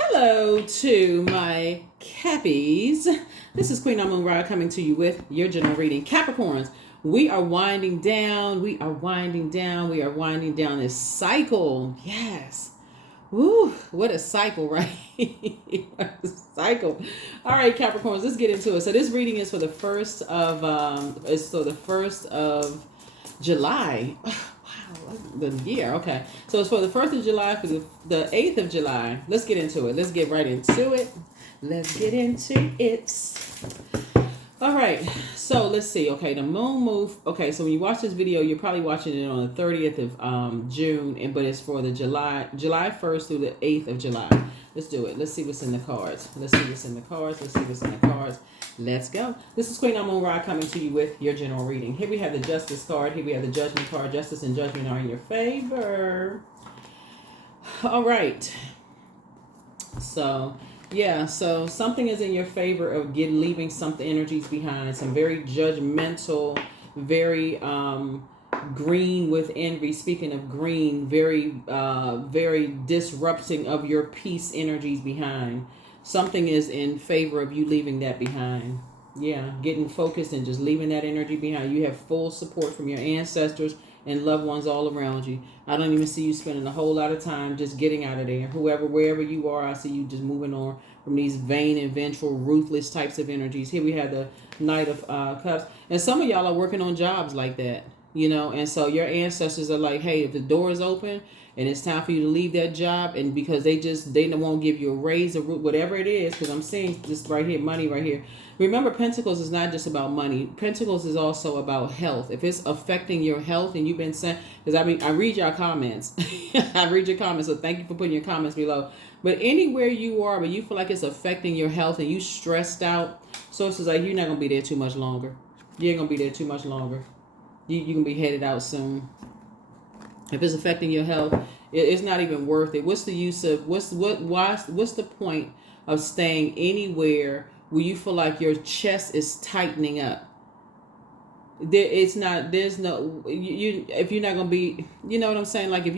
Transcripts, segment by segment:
Hello to my Cappies. This is Queen Amun Ra coming to you with your general reading. Capricorns, we are winding down. We are winding down this cycle. Yes. Woo, what a cycle, right? What a cycle. All right, Capricorns, let's get into it. So this reading is for the first of July. Wow, the year. Okay. So it's for the 1st of July, for the 8th of July. Let's get into it. Let's get right into it. All right. So let's see. Okay, the moon move. Okay, so when you watch this video, you're probably watching it on the 30th of June, but it's for the July 1st through the 8th of July. Let's do it. Let's see what's in the cards. Let's go. This is Queen Amun Ra coming to you with your general reading. Here we have the Justice card. Here we have the Judgment card. Justice and Judgment are in your favor. All right. So something is in your favor of leaving some energies behind. Some very judgmental, very green with envy. Speaking of green, very disrupting of your peace energies behind. Something is in favor of you leaving that behind. Yeah, getting focused and just leaving that energy behind. You have full support from your ancestors and loved ones all around you. I don't even see you spending a whole lot of time just getting out of there. Wherever you are, I see you just moving on from these vain and vengeful, ruthless types of energies. Here we have the Knight of Cups. And some of y'all are working on jobs like that, and so your ancestors are like, hey, if the door is open and it's time for you to leave that job, and because they won't give you a raise or whatever it is, because I'm seeing this right here, money right here. Remember, Pentacles is not just about money. Pentacles is also about health. If it's affecting your health and you've been sent, because I read your comments. I read your comments, so thank you for putting your comments below. But anywhere you are, but you feel like it's affecting your health and you stressed out, so it's like you're not going to be there too much longer. You ain't going to be there too much longer. You can be headed out soon. If it's affecting your health, it's not even worth it. What's the use of what's the point of staying anywhere where you feel like your chest is tightening up? If you're not gonna be, you know what I'm saying? Like if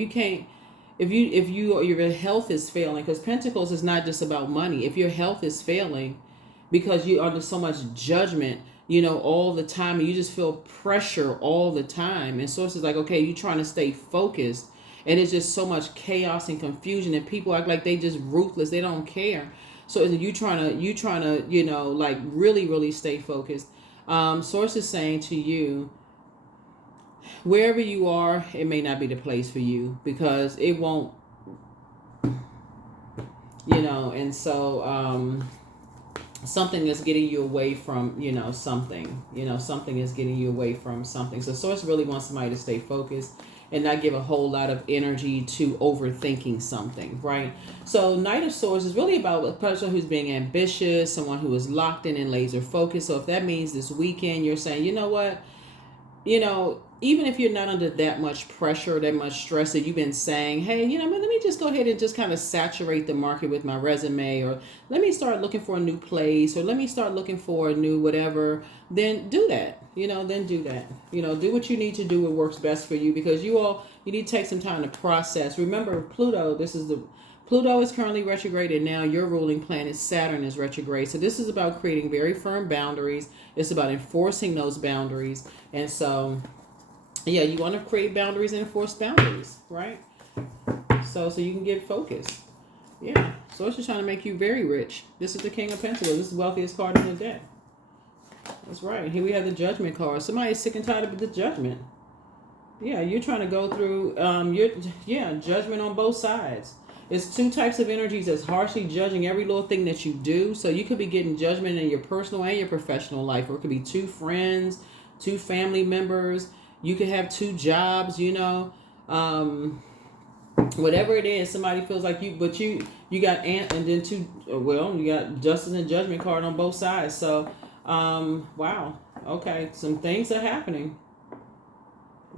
your health is failing, because Pentacles is not just about money. If your health is failing because you're under so much judgment, all the time, and you just feel pressure all the time. And sources like, okay, you're trying to stay focused, and it's just so much chaos and confusion, and people act like they just ruthless. They don't care. So you trying to, like really, really stay focused. Source is saying to you, wherever you are, it may not be the place for you, because it won't, and so, something is getting you away from, something. Something is getting you away from something. So Source really wants somebody to stay focused and not give a whole lot of energy to overthinking something, right? So Knight of Swords is really about a person who's being ambitious, someone who is locked in and laser focused. So if that means this weekend you're saying, you know what, even if you're not under that much pressure, that much stress, that you've been saying, hey, let me just go ahead and just kind of saturate the market with my resume, or let me start looking for a new place, or let me start looking for a new whatever, then do that. Do what you need to do. What works best for you, because you need to take some time to process. Remember, Pluto is currently retrograde, and now your ruling planet Saturn is retrograde. So this is about creating very firm boundaries. It's about enforcing those boundaries. And so, yeah, you want to create boundaries and enforce boundaries, right? So you can get focused. Yeah. So it's just trying to make you very rich. This is the King of Pentacles. This is the wealthiest card in the deck. That's right. Here we have the Judgment card. Somebody's sick and tired of the Judgment. Yeah, you're trying to go through judgment on both sides. It's two types of energies that's harshly judging every little thing that you do. So you could be getting judgment in your personal and your professional life, or it could be two friends, two family members. You could have two jobs, whatever it is. Somebody feels like you got you got Justice and Judgment card on both sides. So, wow. Okay. Some things are happening.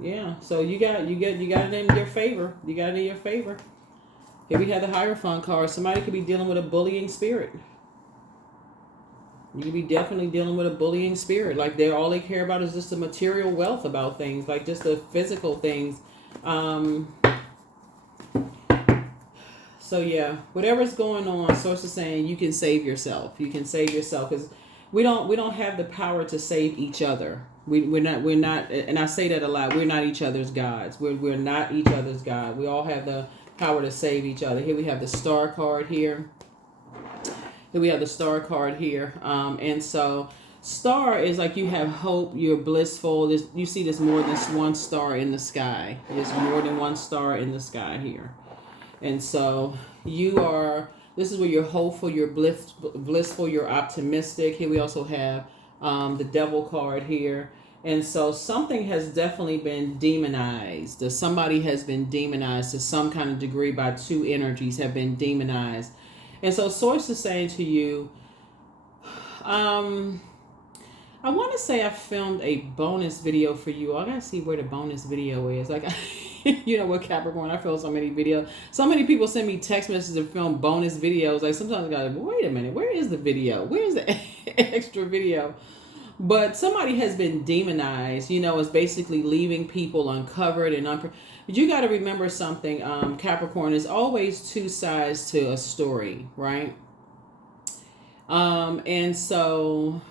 Yeah. So you got it in your favor. You got it in your favor. Here we have the Hierophant card. Somebody could be dealing with a bullying spirit. You could be definitely dealing with a bullying spirit. Like all they care about is just the material wealth about things, like just the physical things. So So yeah, whatever's going on, source is saying you can save yourself. You can save yourself because we don't have the power to save each other. We're not, and I say that a lot. We're not each other's gods. We're not each other's god. We all have the power to save each other. Here we have the star card here. Here we have the star card here. And so star is like you have hope, you're blissful. You see there's more than one star in the sky. There's more than one star in the sky here. And so this is where you're hopeful, you're blissful, you're optimistic. Here we also have the devil card here. And so something has definitely been demonized. Somebody has been demonized to some kind of degree by two energies have been demonized. And so source is saying to you, I want to say I filmed a bonus video for you. I got to see where the bonus video is. Like, you know what, Capricorn, I film so many videos. So many people send me text messages to film bonus videos. Like sometimes I got to, wait a minute, where is the video? Where is the extra video? But somebody has been demonized, it's basically leaving people uncovered and but you got to remember something, Capricorn, there's always two sides to a story, right? And so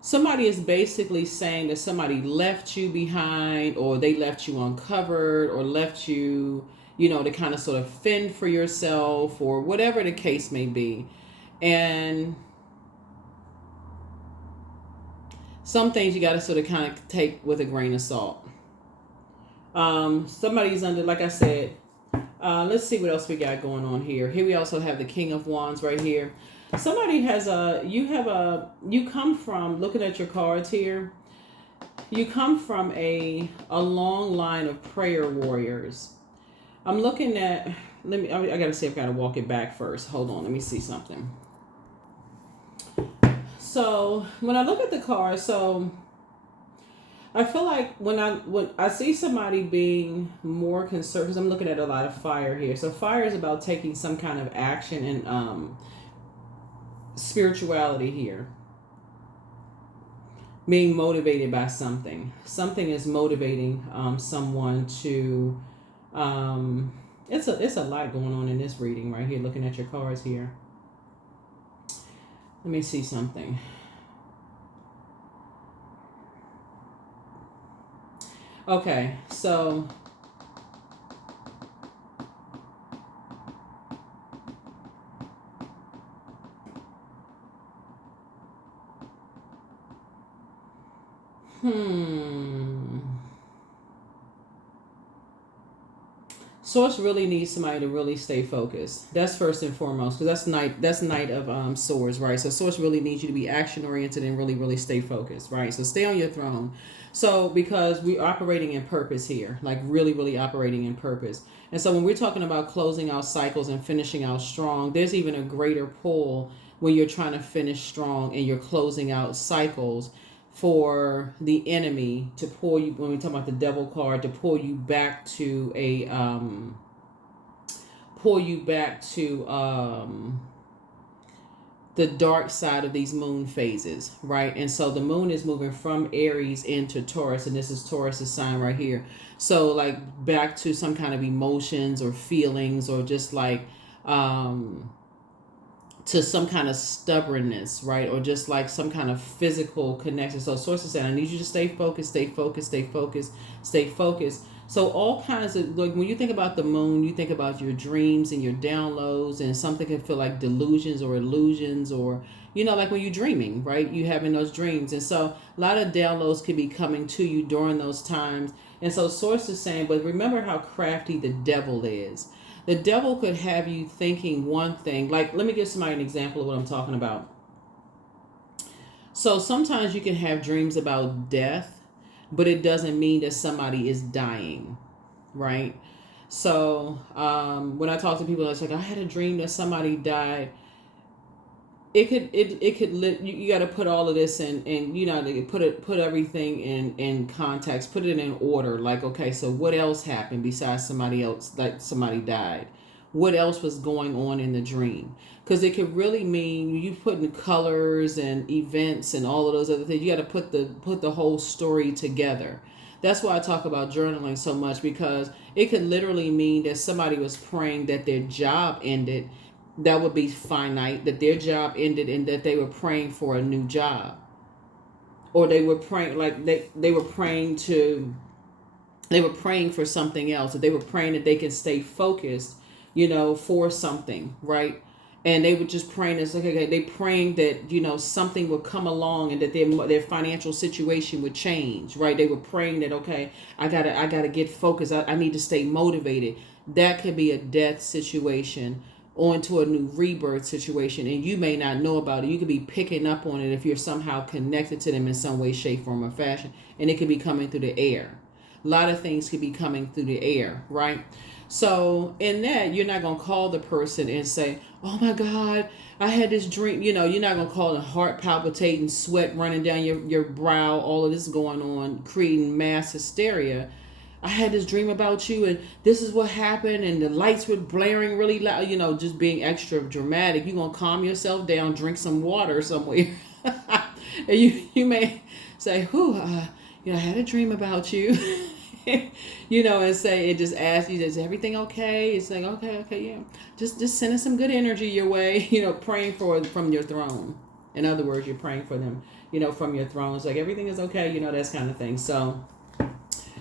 somebody is basically saying that somebody left you behind, or they left you uncovered, or left you, to kind of sort of fend for yourself, or whatever the case may be. And some things you got to sort of kind of take with a grain of salt. Somebody's under, like I said, let's see what else we got going on here. Here we also have the King of Wands right here. Somebody has you come from, looking at your cards here, you come from a long line of prayer warriors. I'm looking at, I got to see if I got to walk it back first. Hold on, let me see something. So when I look at the cards, so I feel like when I see somebody being more concerned, because I'm looking at a lot of fire here. So fire is about taking some kind of action and spirituality here. Being motivated by something. Something is motivating someone to. It's a lot going on in this reading right here. Looking at your cards here. Let me see something. Okay, so Source really needs somebody to really stay focused. That's first and foremost, because that's Knight of Swords, right? So Source really needs you to be action oriented and really, really stay focused, right? So stay on your throne. So because we're operating in purpose here, like really, really operating in purpose. And so when we're talking about closing out cycles and finishing out strong, there's even a greater pull when you're trying to finish strong and you're closing out cycles for the enemy to pull you, when we talk about the devil card, to pull you back to the dark side of these moon phases, right? And so the moon is moving from Aries into Taurus, and this is Taurus's sign right here. So like back to some kind of emotions or feelings, or just like to some kind of stubbornness, right? Or just like some kind of physical connection. So sources said, I need you to stay focused, stay focused, stay focused, stay focused. So all kinds of, like when you think about the moon, you think about your dreams and your downloads, and something can feel like delusions or illusions, or, like when you're dreaming, right? You having those dreams. And so a lot of downloads could be coming to you during those times. And so source is saying, but remember how crafty the devil is. The devil could have you thinking one thing. Like, let me give somebody an example of what I'm talking about. So sometimes you can have dreams about death, but it doesn't mean that somebody is dying, right? So when I talk to people, it's like, I had a dream that somebody died. You got to put all of this in, put everything in context, put it in order. Like, okay, so what else happened besides somebody else, like somebody died? What else was going on in the dream? Because it could really mean you putting colors and events and all of those other things. You got to put the whole story together. That's why I talk about journaling so much, because it could literally mean that somebody was praying that their job ended. That would be finite, that their job ended and that they were praying for a new job. Or they were praying, like they were praying to, they were praying for something else. Or they were praying that they can stay focused, for something, right? And they were just praying, it's like, okay, they praying that, something would come along and that their financial situation would change, right? They were praying that, okay, I gotta get focused. I need to stay motivated. That could be a death situation onto a new rebirth situation, and you may not know about it. You could be picking up on it if you're somehow connected to them in some way, shape, form, or fashion, and it could be coming through the air. A lot of things could be coming through the air, right? So in that, you're not going to call the person and say, oh my God, I had this dream. You're not going to call it heart palpitating, sweat running down your brow, all of this going on, creating mass hysteria. I had this dream about you and this is what happened and the lights were blaring really loud, just being extra dramatic. You're going to calm yourself down, drink some water somewhere. And you may say, whew, I had a dream about you. And say, it just asks you, is everything okay? It's like, okay, yeah. Just sending some good energy your way, praying from your throne. In other words, you're praying for them, from your throne. It's like, everything is okay, that kind of thing. So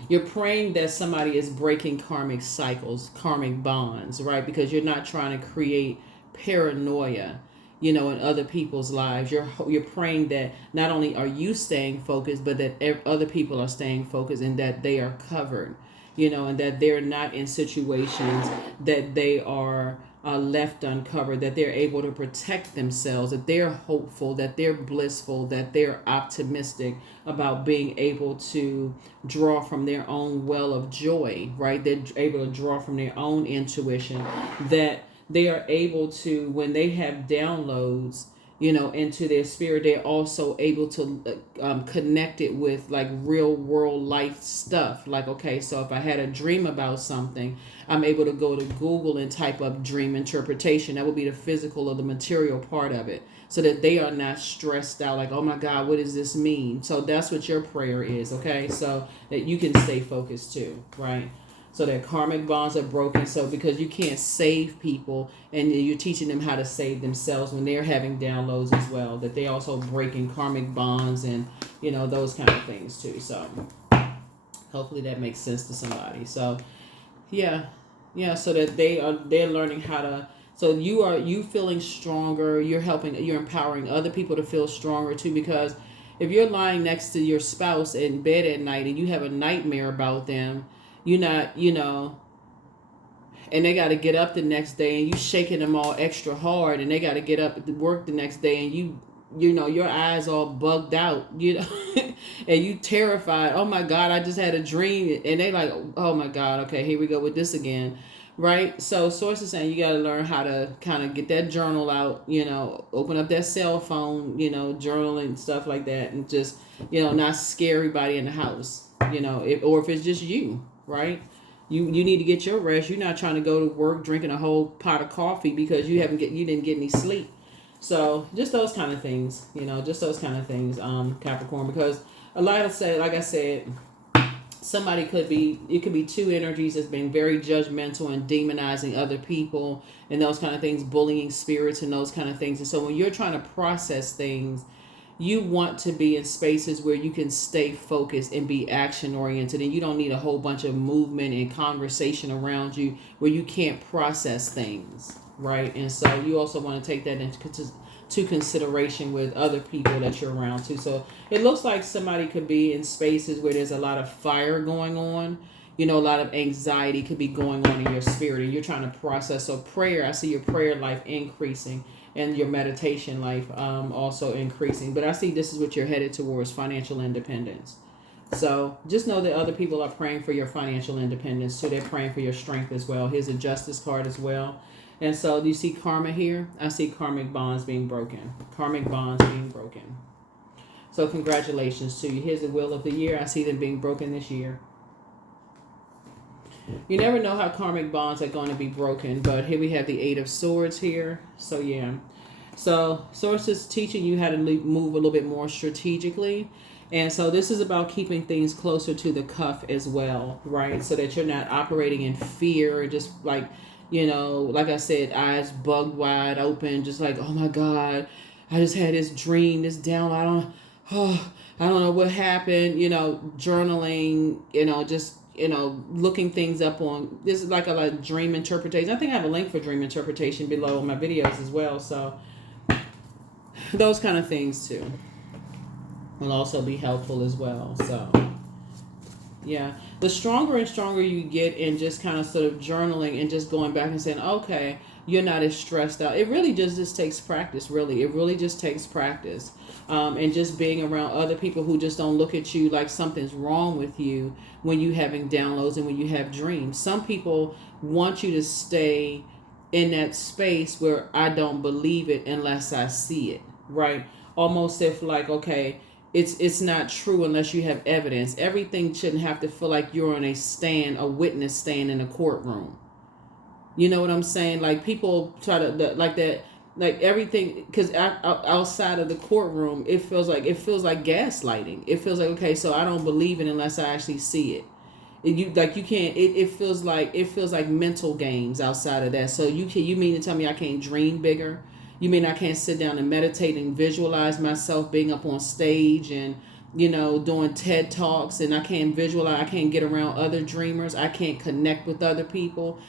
you're praying that somebody is breaking karmic cycles, karmic bonds, right? Because you're not trying to create paranoia, in other people's lives. You're praying that not only are you staying focused, but that other people are staying focused and that they are covered, and that they're not in situations that they are left uncovered, that they're able to protect themselves, that they're hopeful, that they're blissful, that they're optimistic about being able to draw from their own well of joy, right? They're able to draw from their own intuition, that they are able to, when they have downloads, into their spirit, they're also able to connect it with like real world life stuff. Like, okay, so if I had a dream about something, I'm able to go to Google and type up dream interpretation. That would be the physical or the material part of it, so that they are not stressed out like, oh my God, what does this mean? So that's what your prayer is, okay? So that you can stay focused too, right? So their karmic bonds are broken. So because you can't save people, and you're teaching them how to save themselves when they're having downloads as well, that they also breaking karmic bonds and, those kind of things too. So hopefully that makes sense to somebody. So yeah. So that they're learning how to, so you feeling stronger, you're empowering other people to feel stronger too, because if you're lying next to your spouse in bed at night and you have a nightmare about them, you're not, and they got to get up the next day and you shaking them all extra hard and they got to get up to work the next day and your eyes all bugged out, and you terrified. Oh my God, I just had a dream. And they like, oh my God, okay, here we go with this again. Right? So Source is saying you got to learn how to kind of get that journal out, open up that cell phone, journal and stuff like that. And just, not scare everybody in the house, if it's just you, right? You need to get your rest. You're not trying to go to work drinking a whole pot of coffee because you didn't get any sleep. So just those kind of things, Capricorn, because a lot of like I said, it could be two energies that's being very judgmental and demonizing other people and those kind of things, bullying spirits and those kind of things. And so when you're trying to process things, you want to be in spaces where you can stay focused and be action oriented, and you don't need a whole bunch of movement and conversation around you where you can't process things, right? And so you also want to take that into consideration with other people that you're around too. So it looks like somebody could be in spaces where there's a lot of fire going on, a lot of anxiety could be going on in your spirit and you're trying to process. So prayer, I see your prayer life increasing and your meditation life also increasing. But I see this is what you're headed towards, financial independence. So just know that other people are praying for your financial independence too. They're praying for your strength as well. Here's a justice card as well. And so do you see karma here? I see karmic bonds being broken. Karmic bonds being broken. So congratulations to you. Here's the wheel of the year. I see them being broken this year. You never know how karmic bonds are going to be broken, but here we have the 8 of Swords here. So yeah. So Source is teaching you how to move a little bit more strategically. And so this is about keeping things closer to the cuff as well, right? So that you're not operating in fear, just like, like I said, eyes bugged wide open, just like, oh my God, I just had this dream, this down, I don't know what happened, journaling, just, looking things up on, this is like a dream interpretation. I think I have a link for dream interpretation below my videos as well. So those kind of things too will also be helpful as well. So yeah, the stronger and stronger you get in just kind of sort of journaling and just going back and saying, okay, you're not as stressed out. It really just takes practice, really. It really just takes practice. And just being around other people who just don't look at you like something's wrong with you when you having downloads and when you have dreams. Some people want you to stay in that space where I don't believe it unless I see it, right? Almost if like, okay, it's not true unless you have evidence. Everything shouldn't have to feel like you're on a witness stand in a courtroom. You know what I'm saying? Like people try to like that, like everything, because outside of the courtroom, it feels like gaslighting. It feels like, okay, so I don't believe it unless I actually see it. You can't. It feels like mental games outside of that. So you mean to tell me I can't dream bigger? You mean I can't sit down and meditate and visualize myself being up on stage and doing TED Talks, and I can't visualize, I can't get around other dreamers, I can't connect with other people.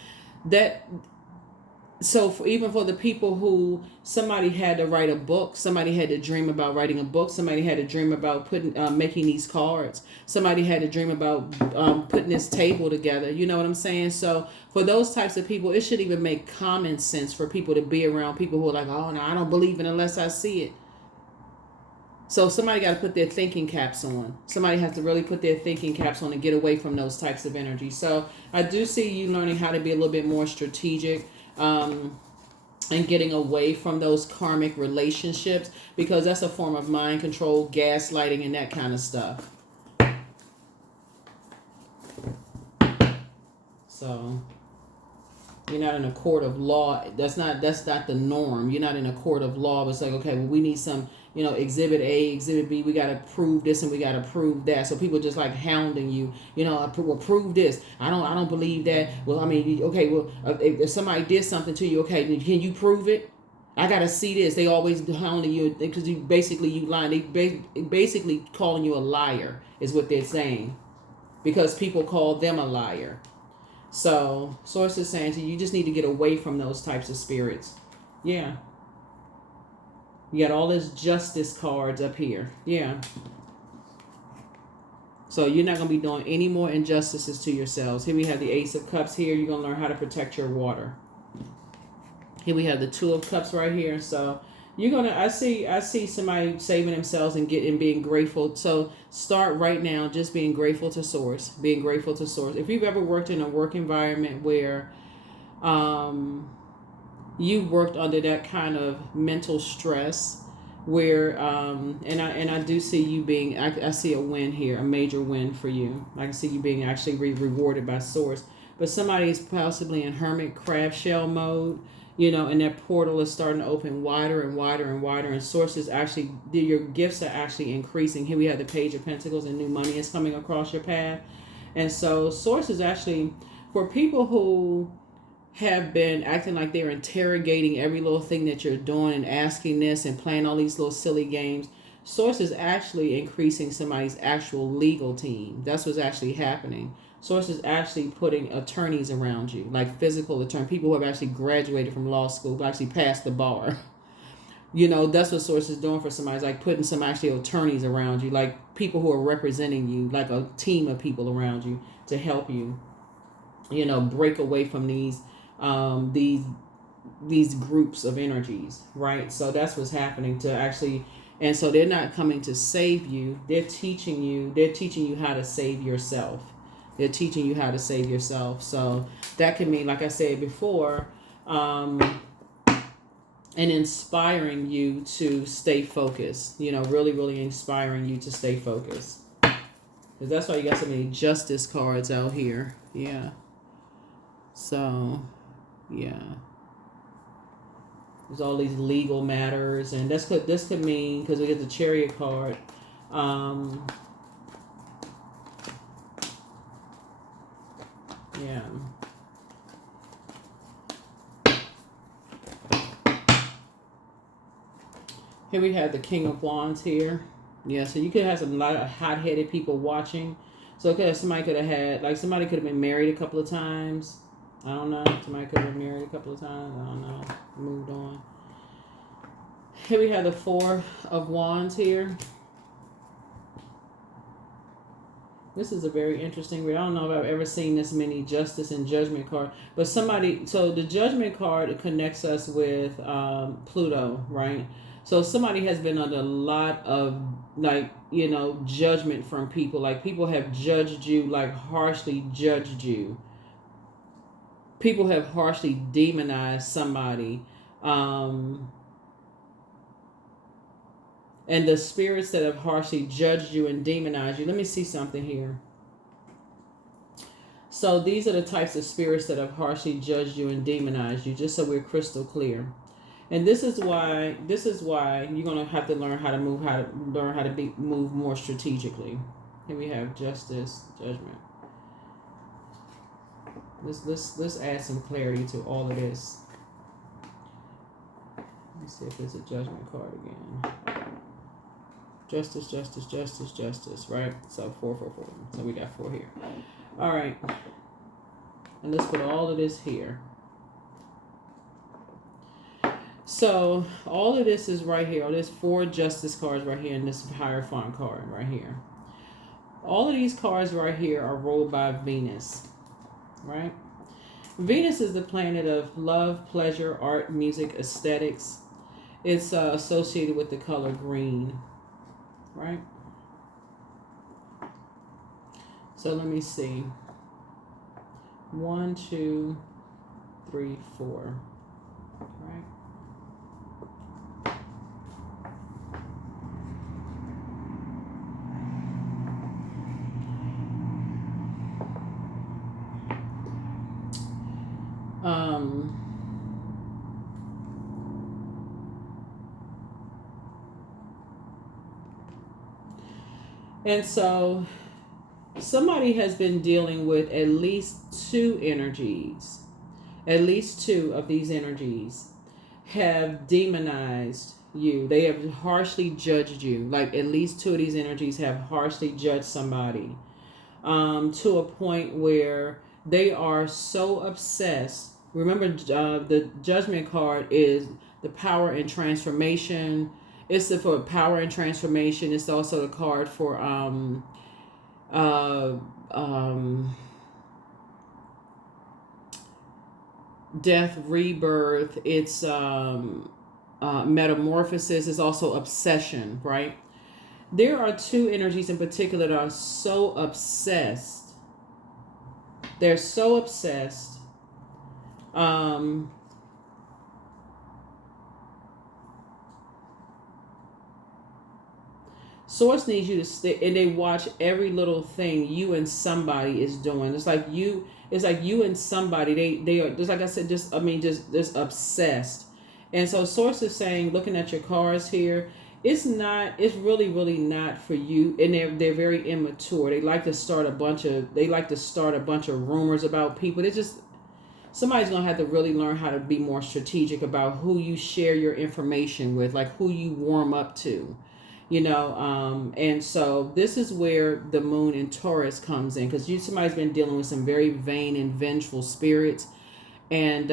Even for the people who somebody had to write a book, somebody had to dream about writing a book, somebody had to dream about making these cards, somebody had to dream about putting this table together. You know what I'm saying? So for those types of people, it should even make common sense for people to be around people who are like, oh no, I don't believe it unless I see it. So somebody got to put their thinking caps on. Somebody has to really put their thinking caps on and get away from those types of energy. So I do see you learning how to be a little bit more strategic, and getting away from those karmic relationships, because that's a form of mind control, gaslighting, and that kind of stuff. So you're not in a court of law. That's not the norm. You're not in a court of law. But it's like, okay, well, we need some, exhibit A, exhibit B. We got to prove this and we got to prove that. So people just like hounding you. Well, prove this. I don't believe that. Well, I mean, okay, well, if somebody did something to you, okay, can you prove it? I got to see this. They always hounding you because you lying. They basically calling you a liar is what they're saying, because people call them a liar. So, Source is saying to you, you just need to get away from those types of spirits. Yeah. You got all this justice cards up here. Yeah. So, you're not going to be doing any more injustices to yourselves. Here we have the Ace of Cups here. You're going to learn how to protect your water. Here we have the Two of Cups right here. So, you're going to, I see somebody saving themselves and being grateful. So start right now just being grateful to Source. Being grateful to Source. If you've ever worked in a work environment where you worked under that kind of mental stress, where and I do see you being, I see a win here, a major win for you. I can see you being actually rewarded by Source. But somebody is possibly in hermit crab shell mode, and that portal is starting to open wider and wider and wider, and Sources actually, your gifts are actually increasing. Here we have the Page of Pentacles, and new money is coming across your path. And so Source is actually, for people who have been acting like they're interrogating every little thing that you're doing and asking this and playing all these little silly games, Source is actually increasing somebody's actual legal team. That's what's actually happening. Source is actually putting attorneys around you, like physical attorney, people who have actually graduated from law school, who actually passed the bar. That's what Source is doing for somebody. It's like putting some actual attorneys around you, like people who are representing you, like a team of people around you to help you, break away from these groups of energies, right? So that's what's happening to actually, and so they're not coming to save you. They're teaching you how to save yourself. They're teaching you how to save yourself. So that can mean, like I said before, and inspiring you to stay focused. Really, really inspiring you to stay focused. Because that's why you got so many justice cards out here. Yeah. So, yeah. There's all these legal matters. And this could mean, because we get the Chariot card, Yeah. Here we have the King of Wands here. Yeah, so you could have a lot of hot-headed people watching. So somebody could have had, like, somebody could have been married a couple of times. I don't know. Somebody could have been married a couple of times. I don't know. Moved on. Here we have the Four of Wands here. This is a very interesting read. I don't know if I've ever seen this many Justice and Judgment cards. But somebody, so the Judgment card, it connects us with Pluto, right? So somebody has been under a lot of, like, you know, judgment from people. Like, people have judged you, like, harshly judged you. People have harshly demonized somebody. And the spirits that have harshly judged you and demonized you. Let me see something here. So these are the types of spirits that have harshly judged you and demonized you, just so we're crystal clear. And this is why you're gonna have to learn how to move, move more strategically. Here we have Justice, Judgment. Let's add some clarity to all of this. Let me see if there's a Judgment card again. Justice, Justice, Justice, Justice, right? So 4, 4, 4. So we got 4 here. All right. And let's put all of this here. So all of this is right here. Oh, there's 4 Justice cards right here and this Hierophant card right here. All of these cards right here are ruled by Venus, right? Venus is the planet of love, pleasure, art, music, aesthetics. It's associated with the color green. Right? So let me see. 1, 2, 3, 4. Right? And so somebody has been dealing with at least 2 energies. At least 2 of these energies have demonized you. They have harshly judged you. Like, at least 2 of these energies have harshly judged somebody to a point where they are so obsessed. Remember, the Judgment card is the power and transformation. It's for power and transformation. It's also the card for death, rebirth. It's metamorphosis. It's also obsession, right? There are 2 energies in particular that are so obsessed. They're so obsessed. Source needs you to stay, and they watch every little thing you and somebody is doing. It's like you and somebody. They are just, like I said, just obsessed. And so source is saying, looking at your cards here, it's really not for you. And they're very immature. They like to start a bunch of rumors about people. It's just, somebody's gonna have to really learn how to be more strategic about who you share your information with, like who you warm up to. You know, and so this is where the moon in Taurus comes in, because somebody's been dealing with some very vain and vengeful spirits, and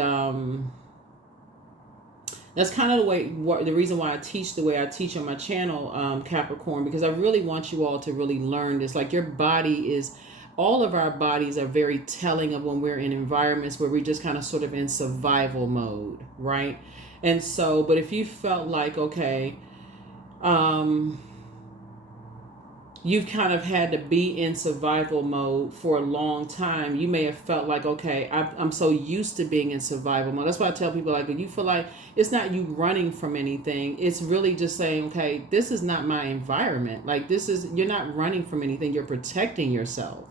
that's kind of the reason why I teach the way I teach on my channel, Capricorn, because I really want you all to really learn this. Like, your body is, all of our bodies are very telling of when we're in environments where we just kind of sort of in survival mode, right? And so, but if you felt like, okay, you've kind of had to be in survival mode for a long time. You may have felt like, okay, I'm so used to being in survival mode. That's why I tell people, like, if you feel like it's not you running from anything, it's really just saying, okay, this is not my environment. Like, you're not running from anything. You're protecting yourself.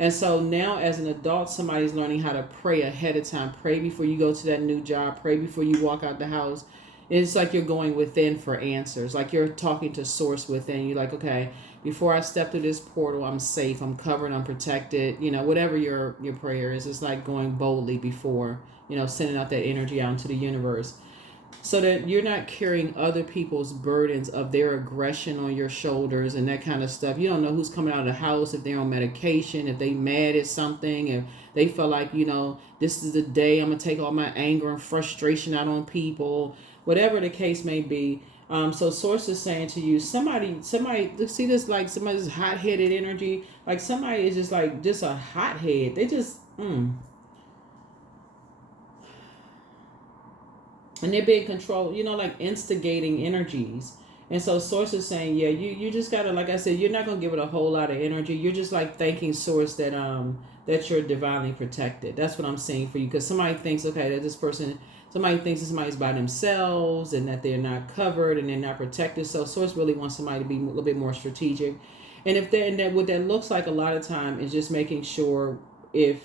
And so now as an adult, somebody's learning how to pray ahead of time. Pray before you go to that new job. Pray before you walk out the house. It's like you're going within for answers. Like you're talking to source within. You're like, okay, before I step through this portal, I'm safe, I'm covered, I'm protected. Whatever your prayer is, it's like going boldly before, sending out that energy out into the universe. So that you're not carrying other people's burdens of their aggression on your shoulders and that kind of stuff. You don't know who's coming out of the house, if they're on medication, if they mad at something, if they feel like, this is the day I'm going to take all my anger and frustration out on people, whatever the case may be. So source is saying to you, somebody, see this, like somebody's hot-headed energy, like somebody is just like, just a hothead. They just, and they're being controlled, like instigating energies. And so source is saying, yeah, you just gotta, like I said, you're not gonna give it a whole lot of energy. You're just like thanking source that that you're divinely protected. That's what I'm saying for you. Because somebody thinks, okay, that somebody thinks that somebody's by themselves and that they're not covered and they're not protected. So source really wants somebody to be a little bit more strategic. And what that looks like a lot of time is just making sure if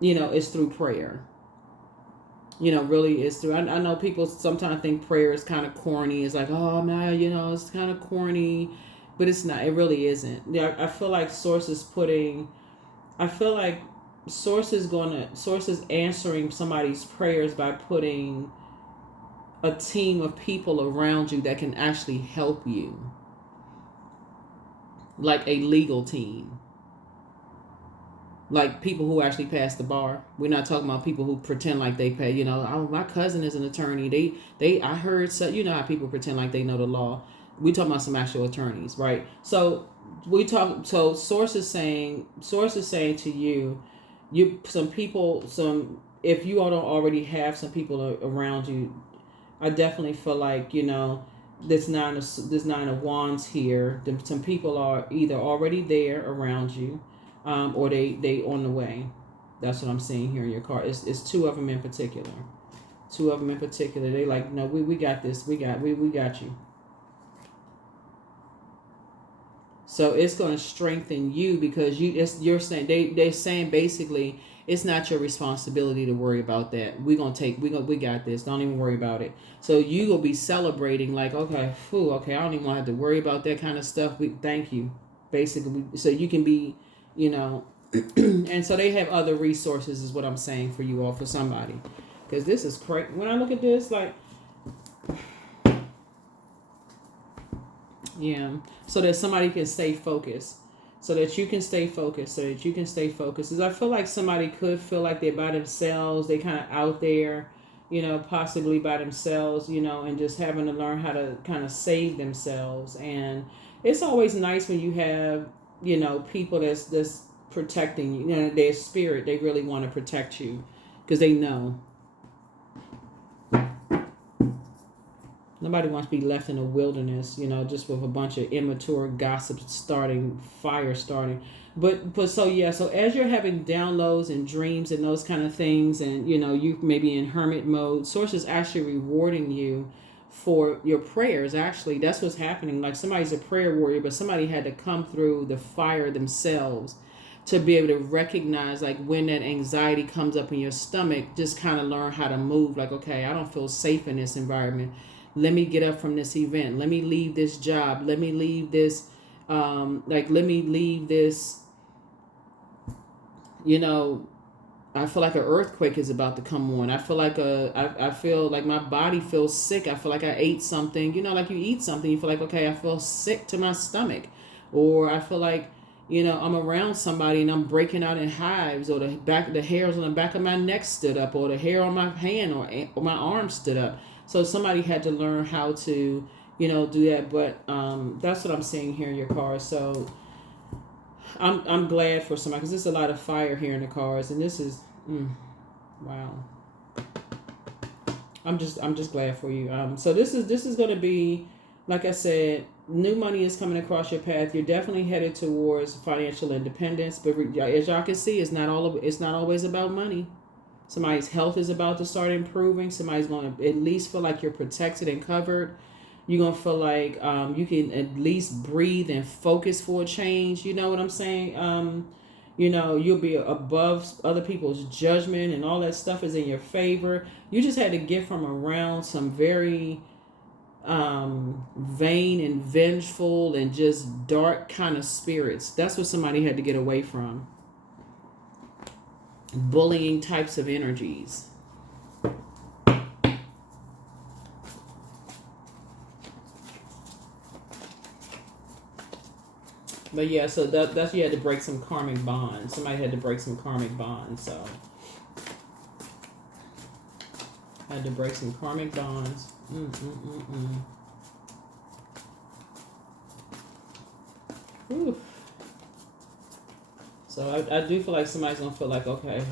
it's through prayer. Really is through. I know people sometimes think prayer is kind of corny. It's like, oh man, it's kind of corny, but it's not. It really isn't. Yeah, I feel like source is answering somebody's prayers by putting a team of people around you that can actually help you, like a legal team. Like people who actually pass the bar. We're not talking about people who pretend like they pay. Oh, my cousin is an attorney. I heard so. You know how people pretend like they know the law. We talking about some actual attorneys, right? So So source is saying to you, if you all don't already have some people around you, I definitely feel like this nine of wands here. Some people are either already there around you. Or they on the way. That's what I'm seeing here in your card. It's two of them in particular. They like, no, we got this. We got you. So it's going to strengthen you because you're saying they're saying basically it's not your responsibility to worry about that. We got this. Don't even worry about it. So you will be celebrating like, okay, I don't even want to have to worry about that kind of stuff. Thank you, basically. So you can be. And so they have other resources is what I'm saying for you all, for somebody, because this is crazy. When I look at this, like, yeah, so that somebody can stay focused, so that you can stay focused, because I feel like somebody could feel like they're by themselves, they kind of out there, possibly by themselves, and just having to learn how to kind of save themselves. And it's always nice when you have people that's protecting you. Their spirit, they really want to protect you because they know nobody wants to be left in a wilderness, just with a bunch of immature gossip fire starting. But so as you're having downloads and dreams and those kind of things, and you may be in hermit mode, source is actually rewarding you for your prayers. Actually, that's what's happening. Like somebody's a prayer warrior, but somebody had to come through the fire themselves to be able to recognize, like, when that anxiety comes up in your stomach, just kind of learn how to move. Like, okay, I don't feel safe in this environment. Let me get up from this event. Let me leave this job. Let me leave this, I feel like an earthquake is about to come on. I feel like I feel like my body feels sick. I feel like I ate something. Like you eat something, you feel like, okay, I feel sick to my stomach. Or I feel like, I'm around somebody and I'm breaking out in hives, or the hairs on the back of my neck stood up, or the hair on my hand or my arm stood up. So somebody had to learn how to, do that. But that's what I'm seeing here in your card. So I'm glad for somebody, because there's a lot of fire here in the cards, and this is wow. I'm just glad for you. So this is going to be, like I said, new money is coming across your path. You're definitely headed towards financial independence, but as y'all can see, it's not always about money. Somebody's health is about to start improving. Somebody's going to at least feel like you're protected and covered. You're going to feel like you can at least breathe and focus for a change. You know what I'm saying? You'll be above other people's judgment, and all that stuff is in your favor. You just had to get from around some very vain and vengeful and just dark kind of spirits. That's what somebody had to get away from. Bullying types of energies. But yeah, so that's you had to break some karmic bonds. Somebody had to break some karmic bonds. So I had to break some karmic bonds. Ooh. So I do feel like somebody's gonna feel like, okay,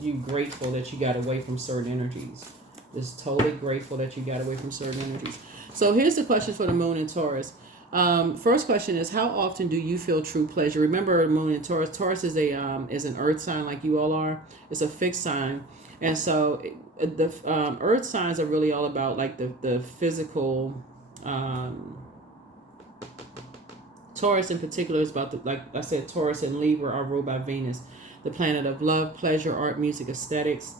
you grateful that you got away from certain energies. Just totally grateful that you got away from certain energies. So here's the question for the moon in Taurus. First question is, how often do you feel true pleasure? Remember, moon in Taurus. Taurus is an earth sign like you all are. It's a fixed sign, and so the earth signs are really all about like the physical. Taurus in particular is about like I said, Taurus and Libra are ruled by Venus, the planet of love, pleasure, art, music, aesthetics.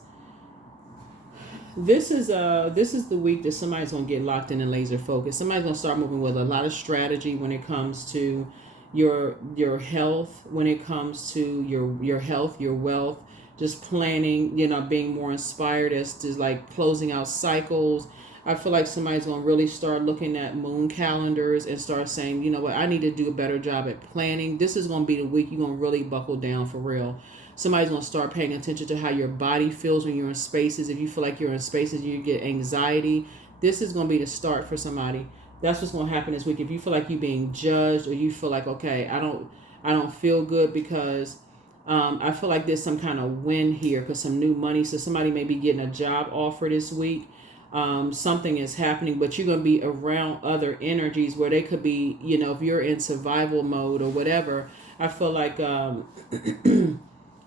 This is the week that somebody's gonna get locked in and laser focused. Somebody's gonna start moving with a lot of strategy when it comes to your health, when it comes to your health, your wealth, just planning, being more inspired as to like closing out cycles. I feel like somebody's gonna really start looking at moon calendars and start saying, you know what, I need to do a better job at planning. This is gonna be the week you're gonna really buckle down for real. Somebody's going to start paying attention to how your body feels when you're in spaces. If you feel like you're in spaces, you get anxiety. This is going to be the start for somebody. That's what's going to happen this week. If you feel like you're being judged, or you feel like, okay, I don't feel good because I feel like there's some kind of win here because some new money. So somebody may be getting a job offer this week. Something is happening, but you're going to be around other energies where they could be, if you're in survival mode or whatever. I feel like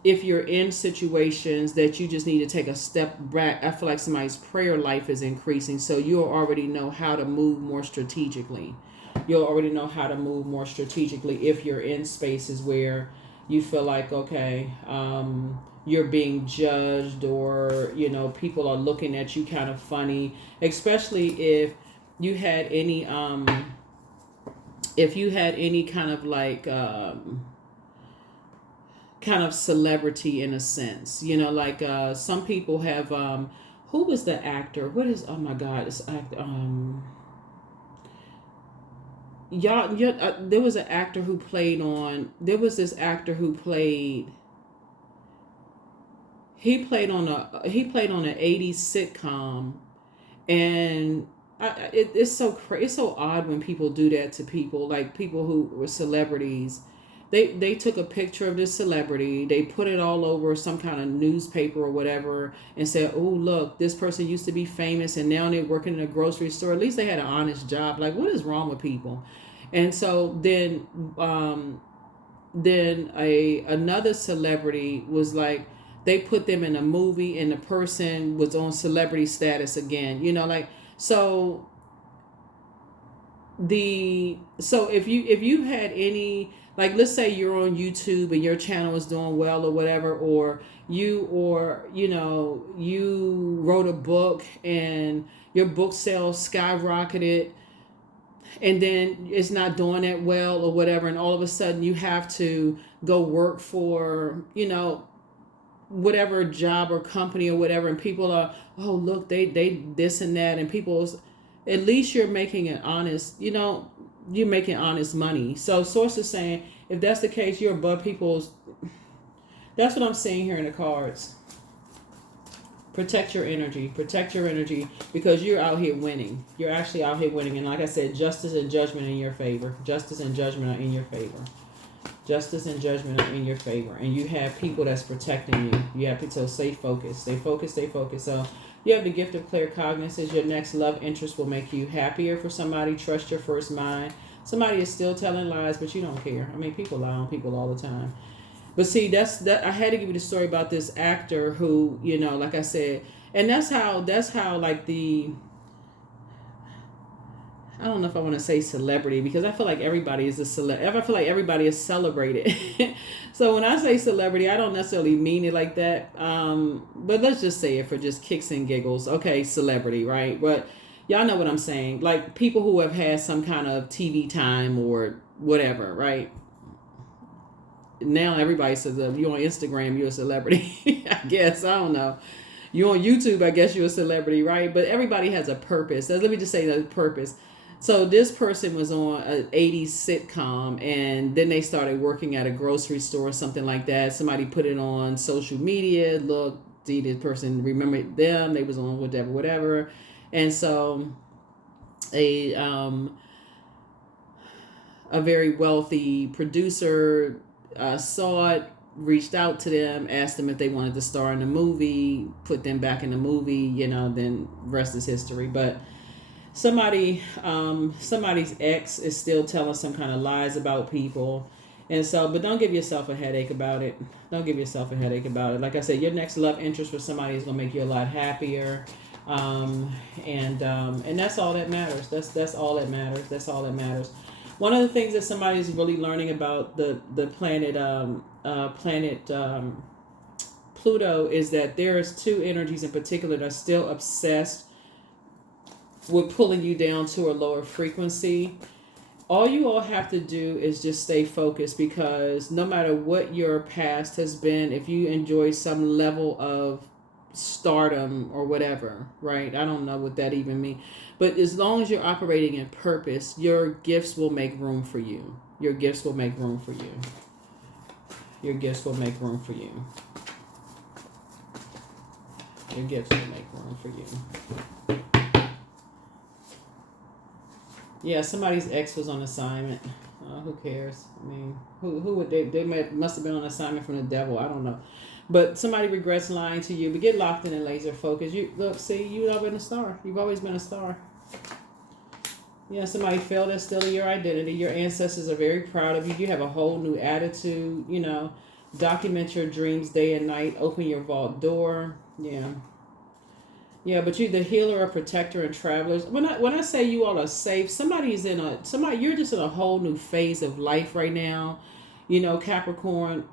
if you're in situations that you just need to take a step back, I feel like somebody's prayer life is increasing. So you'll already know how to move more strategically. You'll already know how to move more strategically if you're in spaces where you feel like, okay, you're being judged, or, people are looking at you kind of funny, especially if you had any kind of like, kind of celebrity in a sense, like some people have who was the actor, oh my god, this actor, there was an actor who played on, he played on an 80s sitcom, and it's so odd when people do that to people, like people who were celebrities. They took a picture of this celebrity, they put it all over some kind of newspaper or whatever, and said, oh, look, this person used to be famous and now they're working in a grocery store. At least they had an honest job. Like, what is wrong with people? And so then another celebrity was like, they put them in a movie and the person was on celebrity status again, so if you had any, like, let's say you're on YouTube and your channel is doing well or whatever, or you wrote a book and your book sales skyrocketed, and then it's not doing that well or whatever, and all of a sudden you have to go work for, whatever job or company or whatever, and people are, oh, look, they this and that, and people's, at least you're making an honest, you're making honest money. So source is saying, if that's the case, you're above people's, that's what I'm seeing here in the cards. Protect your energy, because you're out here winning. You're actually out here winning. And like I said, justice and judgment in your favor. Justice and judgment are in your favor. Justice and judgment are in your favor. And you have people that's protecting you. You have people, so stay focused. Stay focused. So you have the gift of clear cognizance. Your next love interest will make you happier for somebody. Trust your first mind. Somebody is still telling lies, but you don't care. I mean, people lie on people all the time. But see, that I had to give you the story about this actor who, like I said, and that's how like I don't know if I want to say celebrity, because I feel like everybody is a I feel like everybody is celebrated. So when I say celebrity, I don't necessarily mean it like that. But let's just say it for just kicks and giggles. Okay, celebrity, right? But y'all know what I'm saying. Like people who have had some kind of TV time or whatever, right? Now everybody says you're on Instagram, you're a celebrity. I guess, I don't know. You on YouTube, I guess you're a celebrity, right? But everybody has a purpose. So let me just say the purpose. So this person was on an 80s sitcom, and then they started working at a grocery store or something like that. Somebody put it on social media. Look, see, this person remembered them. They was on whatever. And so a very wealthy producer saw it, reached out to them, asked them if they wanted to star in the movie, put them back in the movie, then rest is history. But somebody's ex is still telling some kind of lies about people. And so, but don't give yourself a headache about it. Don't give yourself a headache about it. Like I said, your next love interest for somebody is going to make you a lot happier. And that's all that matters. That's all that matters. That's all that matters. One of the things that somebody's really learning about the planet Pluto is that there's two energies in particular that are still obsessed with pulling you down to a lower frequency. All you all have to do is just stay focused, because no matter what your past has been, if you enjoy some level of stardom or whatever, right? I don't know what that even means. But as long as you're operating in purpose, your gifts will make room for you. Your gifts will make room for you. Your gifts will make room for you. Your gifts will make room for you. Yeah, somebody's ex was on assignment. Who cares? I mean, who would they must have been on assignment from the devil. I don't know. But somebody regrets lying to you. But get locked in and laser focus. You look, see, you've always been a star. You've always been a star. Yeah, somebody failed at stealing your identity. Your ancestors are very proud of you. You have a whole new attitude. Document your dreams day and night. Open your vault door. Yeah, but you, the healer, or protector, and travelers. When I say you all are safe, you're just in a whole new phase of life right now. Capricorn,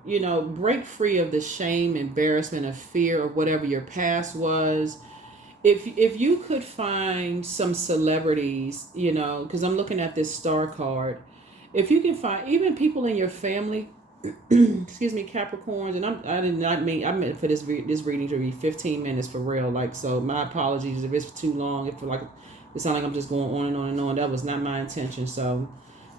break free of the shame, embarrassment, or fear of whatever your past was. If you could find some celebrities, because I'm looking at this star card, if you can find even people in your family, excuse me, Capricorns, and I meant for this reading to be 15 minutes for real. So my apologies if it's too long. It sounds like I'm just going on and on and on. That was not my intention. So,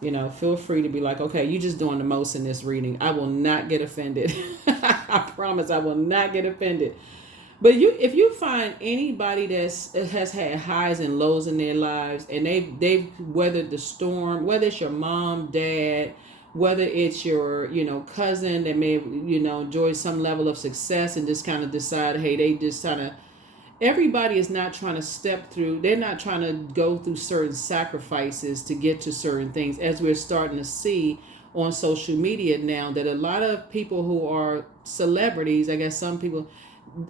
feel free to be like, okay, you just doing the most in this reading. I will not get offended. I promise I will not get offended. But if you find anybody that has had highs and lows in their lives, and they've weathered the storm, whether it's your mom, dad, whether it's your cousin that may enjoy some level of success and just kind of decide, hey, they just kind of, everybody is not trying to step through, they're not trying to go through certain sacrifices to get to certain things, as we're starting to see on social media now, that a lot of people who are celebrities, I guess some people,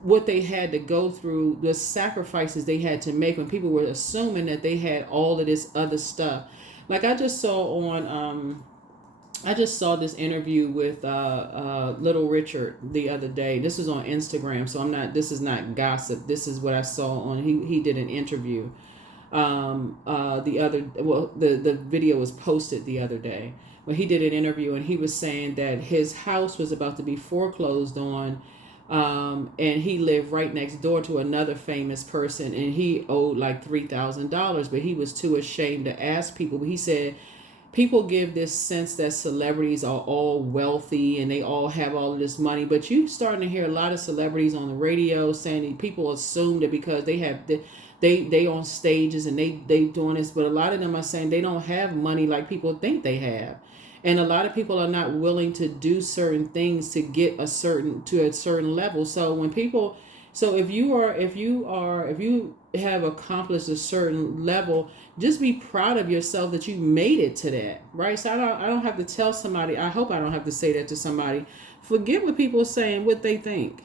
what they had to go through, the sacrifices they had to make when people were assuming that they had all of this other stuff. Like I just saw this interview with Little Richard the other day. This was on Instagram, so this is not gossip. This is what I saw on, he did an interview. The video was posted the other day. But he did an interview, and he was saying that his house was about to be foreclosed on. And he lived right next door to another famous person, and he owed like $3,000, but he was too ashamed to ask people. But he said people give this sense that celebrities are all wealthy and they all have all of this money, but you starting to hear a lot of celebrities on the radio saying that people assume that because they have they on stages and they doing this, but a lot of them are saying they don't have money like people think they have. And a lot of people are not willing to do certain things to get to a certain level. So if you have accomplished a certain level, just be proud of yourself that you made it to that, right? So I don't have to tell somebody. I hope I don't have to say that to somebody. Forget what people are saying, what they think.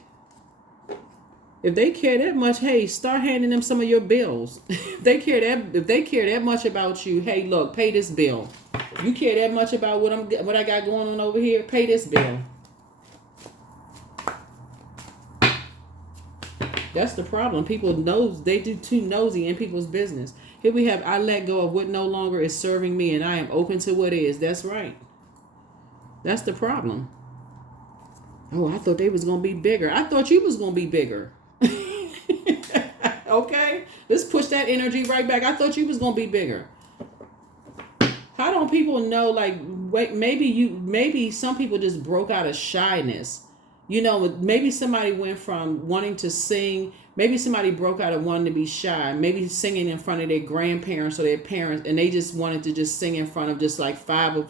If they care that much, hey, start handing them some of your bills. If they care that much about you, hey, look, pay this bill. You care that much about what I got going on over here, pay this bill. That's the problem. People they do too nosy in people's business. Here we have, I let go of what no longer is serving me and I am open to what is. That's right. That's the problem. Oh, I thought they was going to be bigger. I thought you was going to be bigger. Okay? Let's push that energy right back. I thought you was going to be bigger. How don't people know, like, wait, maybe some people just broke out of shyness. You know, maybe somebody went from wanting to sing, maybe somebody broke out of wanting to be shy, maybe singing in front of their grandparents or their parents, and they just wanted to just sing in front of just like five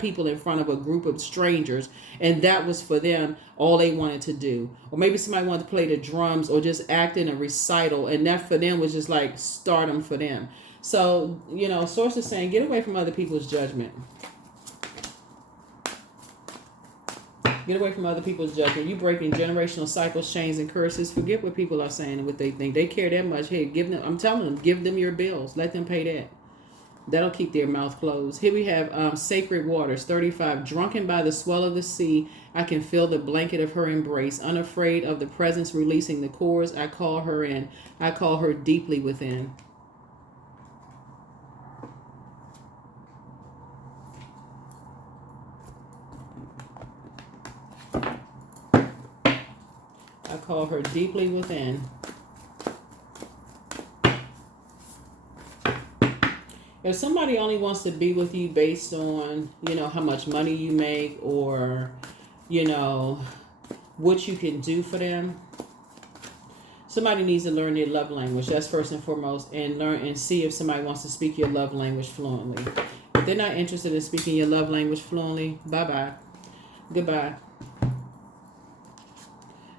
people in front of a group of strangers, and that was for them all they wanted to do. Or maybe somebody wanted to play the drums or just act in a recital, and that for them was just like stardom for them. So, you know, Source is saying, get away from other people's judgment. Get away from other people's judgment. You breaking generational cycles, chains, and curses. Forget what people are saying and what they think. They care that much. Hey, I'm telling them, give them your bills. Let them pay that. That'll keep their mouth closed. Here we have Sacred Waters, 35. Drunken by the swell of the sea, I can feel the blanket of her embrace. Unafraid of the presence releasing the cords, I call her in. I call her deeply within. I call her deeply within. If somebody only wants to be with you based on, you know, how much money you make or, you know, what you can do for them, somebody needs to learn their love language. That's first and foremost, and learn and see if somebody wants to speak your love language fluently. If they're not interested in speaking your love language fluently, bye-bye. Goodbye.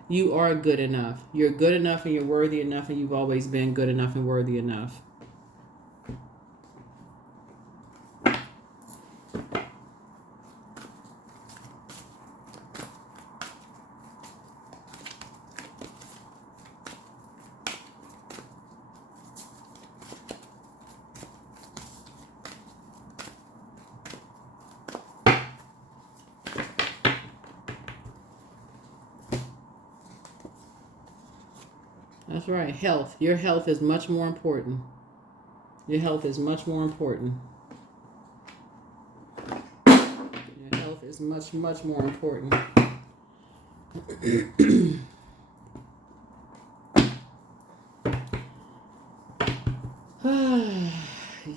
You are good enough. You're good enough and you're worthy enough, and you've always been good enough and worthy enough. That's right. Health. Your health is much more important. Your health is much more important. Your health is much, much more important.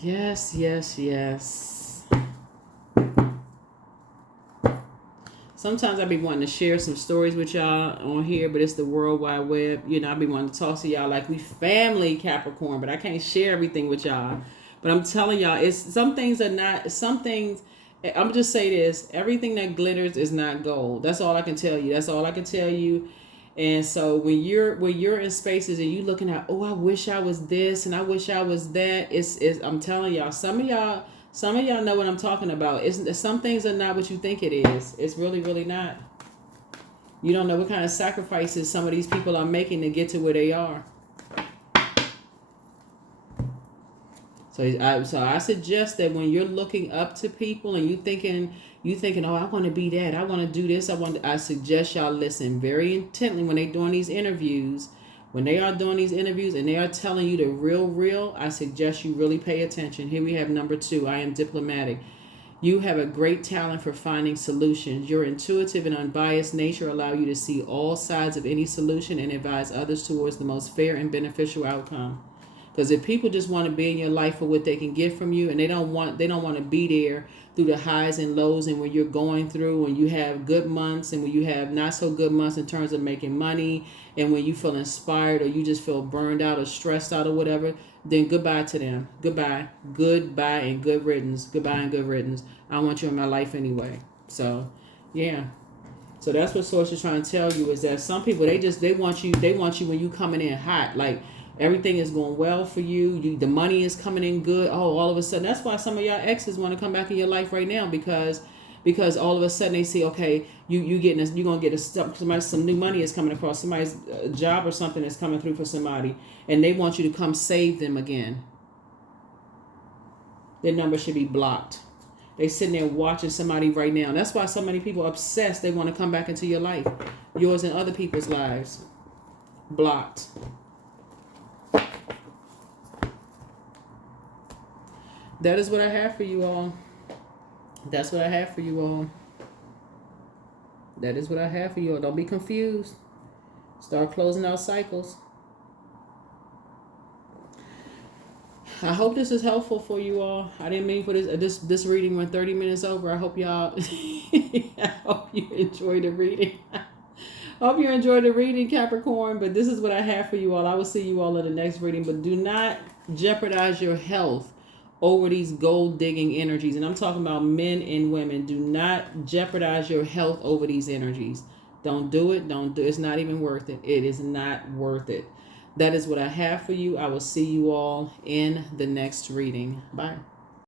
Yes, yes, yes. Sometimes I be wanting to share some stories with y'all on here, but it's the World Wide Web. You know, I be wanting to talk to y'all like we family, Capricorn, but I can't share everything with y'all. But I'm telling y'all, it's some things. I'm just say this: everything that glitters is not gold. That's all I can tell you. That's all I can tell you. And so when you're in spaces and you looking at, oh, I wish I was this and I wish I was that. It's I'm telling y'all, some of y'all know what I'm talking about. Some things are not what you think it is. It's really, really not. You don't know what kind of sacrifices some of these people are making to get to where they are. So I suggest that when you're looking up to people and you thinking, oh, I want to be that. I want to do this. I suggest y'all listen very intently when they're doing these interviews. When they are doing these interviews and they are telling you the real, I suggest you really pay attention. Here we have number 2. I am diplomatic. You have a great talent for finding solutions. Your intuitive and unbiased nature allow you to see all sides of any solution and advise others towards the most fair and beneficial outcome. Because if people just want to be in your life for what they can get from you, and they don't want to be there through the highs and lows, and when you're going through, when you have good months and when you have not so good months in terms of making money, and when you feel inspired or you just feel burned out or stressed out or whatever, then goodbye to them. Goodbye and good riddance. Goodbye and good riddance. I don't want you in my life anyway. So, yeah. So that's what Source is trying to tell you, is that some people, they want you when you coming in hot, like everything is going well for you. The money is coming in good. Oh, all of a sudden, that's why some of y'all exes want to come back in your life right now, because because all of a sudden they see, okay, you're gonna get some new money is coming across, somebody's job or something is coming through for somebody, and they want you to come save them again. Their number should be blocked. They sitting there watching somebody right now. That's why so many people are obsessed. They want to come back into your life, yours and other people's lives. Blocked. That is what I have for you all. That's what I have for you all. That is what I have for you all. Don't be confused. Start closing out cycles. I hope this is helpful for you all. I didn't mean for this reading went 30 minutes over. I hope y'all I hope you enjoyed the reading. I hope you enjoyed the reading, Capricorn. But this is what I have for you all. I will see you all in the next reading. But do not jeopardize your health over these gold digging energies. And I'm talking about men and women. Do not jeopardize your health over these energies. Don't do it. Don't do it. It's not even worth it. It is not worth it. That is what I have for you. I will see you all in the next reading. Bye.